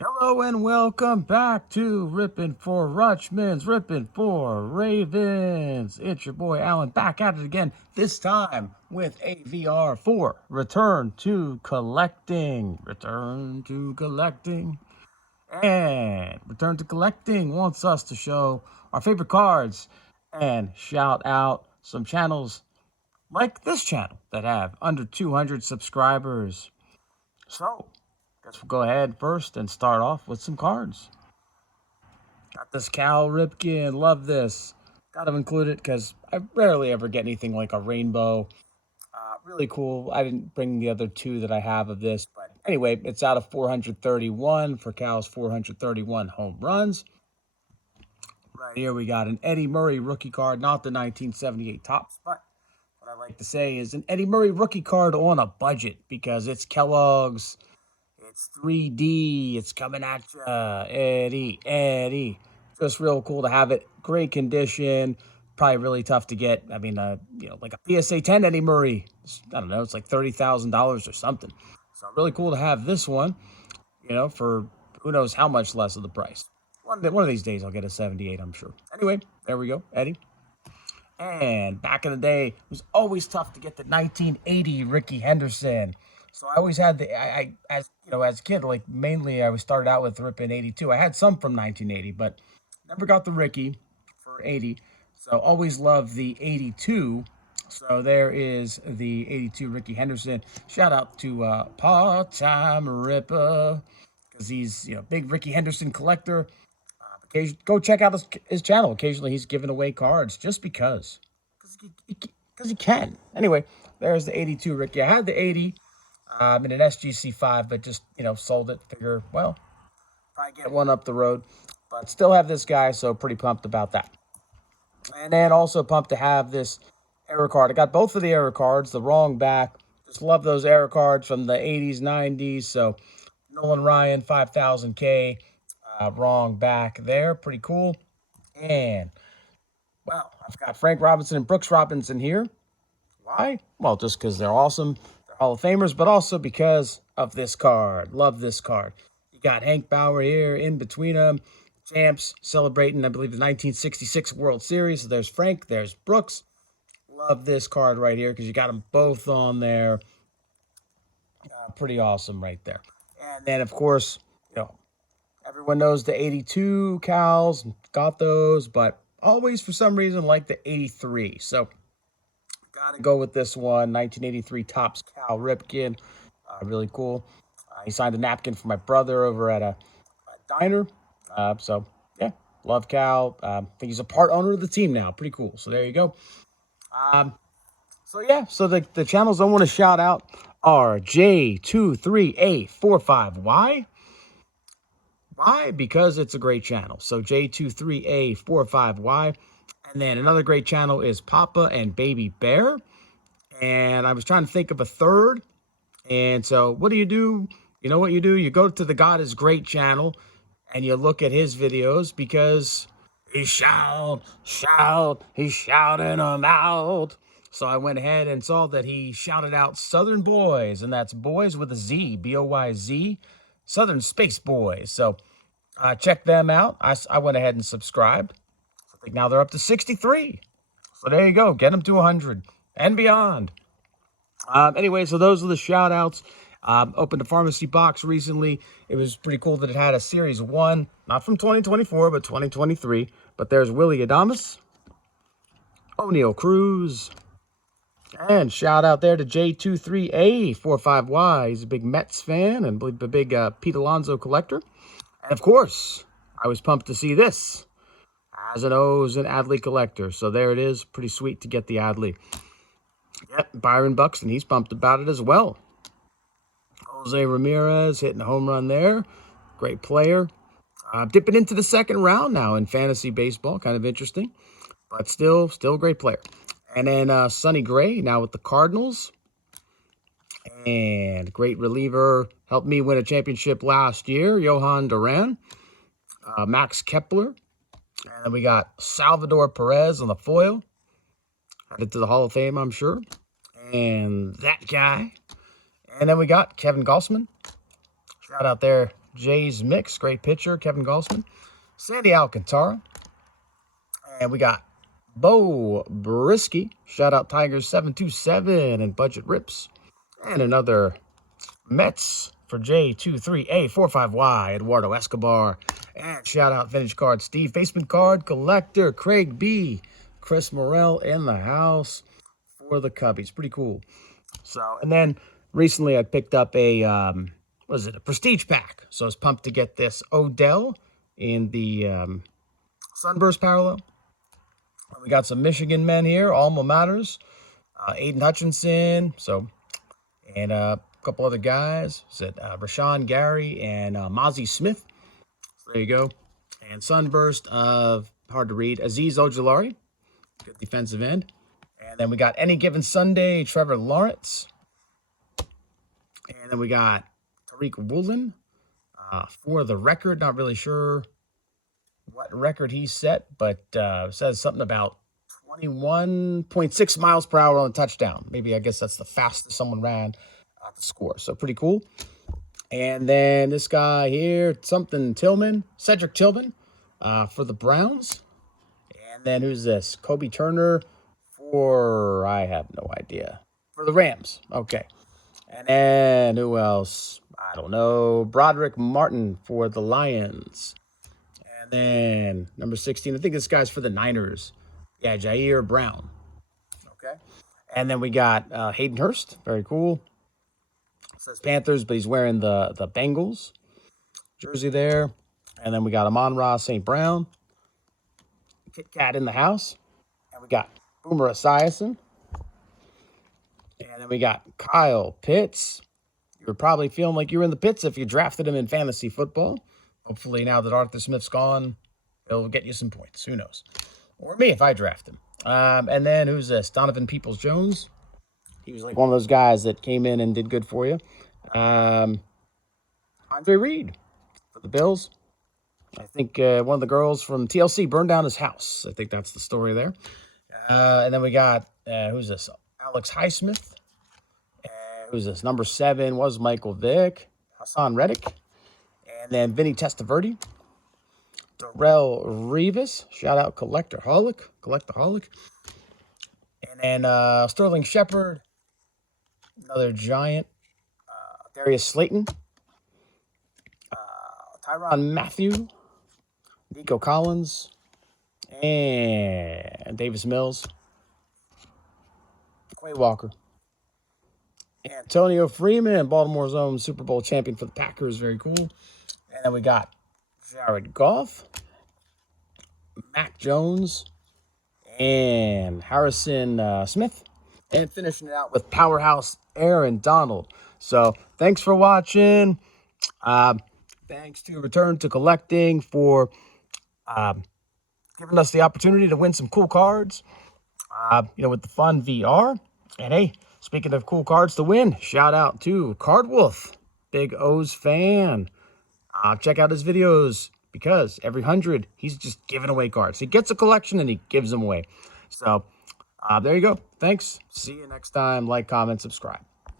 Hello and welcome back to Rippin' for Rutschman's Rippin' for Ravens. It's your boy Alan back at it again, this time with AVR 4. Return to Collecting. And Return to Collecting wants us to show our favorite cards and shout out some channels like this channel that have under 200 subscribers. So, guess we'll go ahead first and start off with some cards. Got this Cal Ripken. Love this. Got to include it because I rarely ever get anything like a rainbow. Really cool. I didn't bring the other two that I have of this. But anyway, it's out of 431 for Cal's 431 home runs. Right here we got an Eddie Murray rookie card, not the 1978 Topps, but what I like to say is an Eddie Murray rookie card on a budget because it's Kellogg's. It's 3D. It's coming at ya. Eddie. Just real cool to have it. Great condition. Probably really tough to get. I mean, like a PSA 10 Eddie Murray. I don't know. It's like $30,000 or something. So really cool to have this one, for who knows how much less of the price. One of these days I'll get a 78, I'm sure. Anyway, there we go. Eddie. And back in the day, it was always tough to get the 1980 Rickey Henderson. So I always had as a kid, like mainly I started out with Ripken 82. I had some from 1980, but never got the Rickey for 80. So always loved the 82. So there is the 82 Rickey Henderson. Shout out to Part-Time Ripper because he's big Rickey Henderson collector. Go check out his channel. Occasionally he's giving away cards just because he can. Anyway, there's the 82 Rickey. I had the 80 in an SGC5, but just, sold it. Figure, well, probably get one up the road. But still have this guy, so pretty pumped about that. And then also pumped to have this error card. I got both of the error cards, the wrong back. Just love those error cards from the 80s, 90s. So Nolan Ryan, 5000K, wrong back there. Pretty cool. And, well, I've got Frank Robinson and Brooks Robinson here. Why? Well, just because they're awesome. They're Hall of Famers, but also because of this card. Love this card. You got Hank Bauer here in between them. Champs celebrating, I believe, the 1966 World Series. So there's Frank, there's Brooks. Love this card right here because you got them both on there. Pretty awesome right there. And then, of course, everyone knows the 82 Cals. Got those, but always, for some reason, like the 83. So gotta go with this one. 1983 Topps Cal Ripken. Really cool. He signed a napkin for my brother over at a diner. So, yeah, love Cal. I think he's a part owner of the team now. Pretty cool. So, there you go. So the channels I want to shout out are J23A45. Why? Why? Because it's a great channel. So, J23A45Y. And then another great channel is Papa and Baby Bear. And I was trying to think of a third. And so what do? You know what you do? You go to the God is Great channel and you look at his videos because he's shouting them out. So I went ahead and saw that he shouted out Southern Boys, and that's boys with a Z, B-O-Y-Z, Southern Space Boys. So check them out. I went ahead and subscribed. I think now they're up to 63. So there you go. Get them to 100 and beyond. Anyway, so those are the shout outs. Opened a pharmacy box recently. It was pretty cool that it had a Series 1, not from 2024, but 2023. But there's Willie Adames, O'Neal Cruz, and shout out there to J23A45Y. He's a big Mets fan and a big Pete Alonso collector. And of course, I was pumped to see this as an O's and Adley collector. So there it is. Pretty sweet to get the Adley. Yep, Byron Buxton, he's pumped about it as well. Jose Ramirez hitting a home run there. Great player. Dipping into the second round now in fantasy baseball. Kind of interesting. But still a great player. And then Sonny Gray now with the Cardinals. And great reliever. Helped me win a championship last year. Johan Duran. Max Kepler. And then we got Salvador Perez on the foil. Headed to the Hall of Fame, I'm sure. And that guy. And then we got Kevin Gossman. Shout out there Jay's Mix, great pitcher, Kevin Gausman. Sandy Alcantara. And we got Bo Brisky, shout out Tigers 727 and Budget Rips. And another Mets for J23A45Y, Eduardo Escobar. And shout out Vintage Card Steve, Basement Card Collector, Craig B, Chris Morel in the house for the Cubbies. Pretty cool. So, and then recently I picked up a, a Prestige pack. So I was pumped to get this Odell in the Sunburst parallel. We got some Michigan men here, alma maters. Aiden Hutchinson, and a couple other guys. Rashawn Gary and Mozzie Smith. So there you go. And Sunburst of, hard to read, Aziz Ojulari, good defensive end. And then we got Any Given Sunday, Trevor Lawrence. And then we got Tariq Woolen for the record. Not really sure what record he set, but says something about 21.6 miles per hour on a touchdown. Maybe, I guess that's the fastest someone ran to score. So pretty cool. And then this guy here, Cedric Tillman for the Browns. And then who's this? Kobe Turner for, I have no idea, for the Rams. Okay. And then who else? I don't know. Broderick Martin for the Lions. And then number 16, I think this guy's for the Niners. Yeah, Jair Brown. Okay. And then we got Hayden Hurst. Very cool. It says Panthers, but he's wearing the Bengals jersey there. And then we got Amon-Ra St. Brown. Kit Kat in the house. And we got Boomer Esiason. And then we got Kyle Pitts. You were probably feeling like you were in the pits if you drafted him in fantasy football. Hopefully now that Arthur Smith's gone, he'll get you some points. Who knows? Or me if I draft him. And then who's this? Donovan Peoples-Jones. He was like one of those guys that came in and did good for you. Andre Reed for the Bills. I think one of the girls from TLC burned down his house. I think that's the story there. And then we got, who's this? Alex Highsmith. Who's this? Number 7 was Michael Vick. Hassan Reddick. And then Vinny Testaverde. Darrell Revis. Shout out Collectaholic. And then Sterling Shepard. Another Giant. Darius Slayton. Tyrann Mathieu. Nico Collins. And Davis Mills. Quay Walker. Antonio Freeman, Baltimore's own Super Bowl champion for the Packers. Very cool. And then we got Jared Goff, Mac Jones, and Harrison Smith. And finishing it out with Powerhouse Aaron Donald. So thanks for watching. Thanks to Return to Collecting for giving us the opportunity to win some cool cards, with the fun VR. And hey, speaking of cool cards to win, shout out to Card Wolf, big O's fan. Check out his videos because every 100, he's just giving away cards. He gets a collection and he gives them away. So there you go. Thanks. See you next time. Like, comment, subscribe.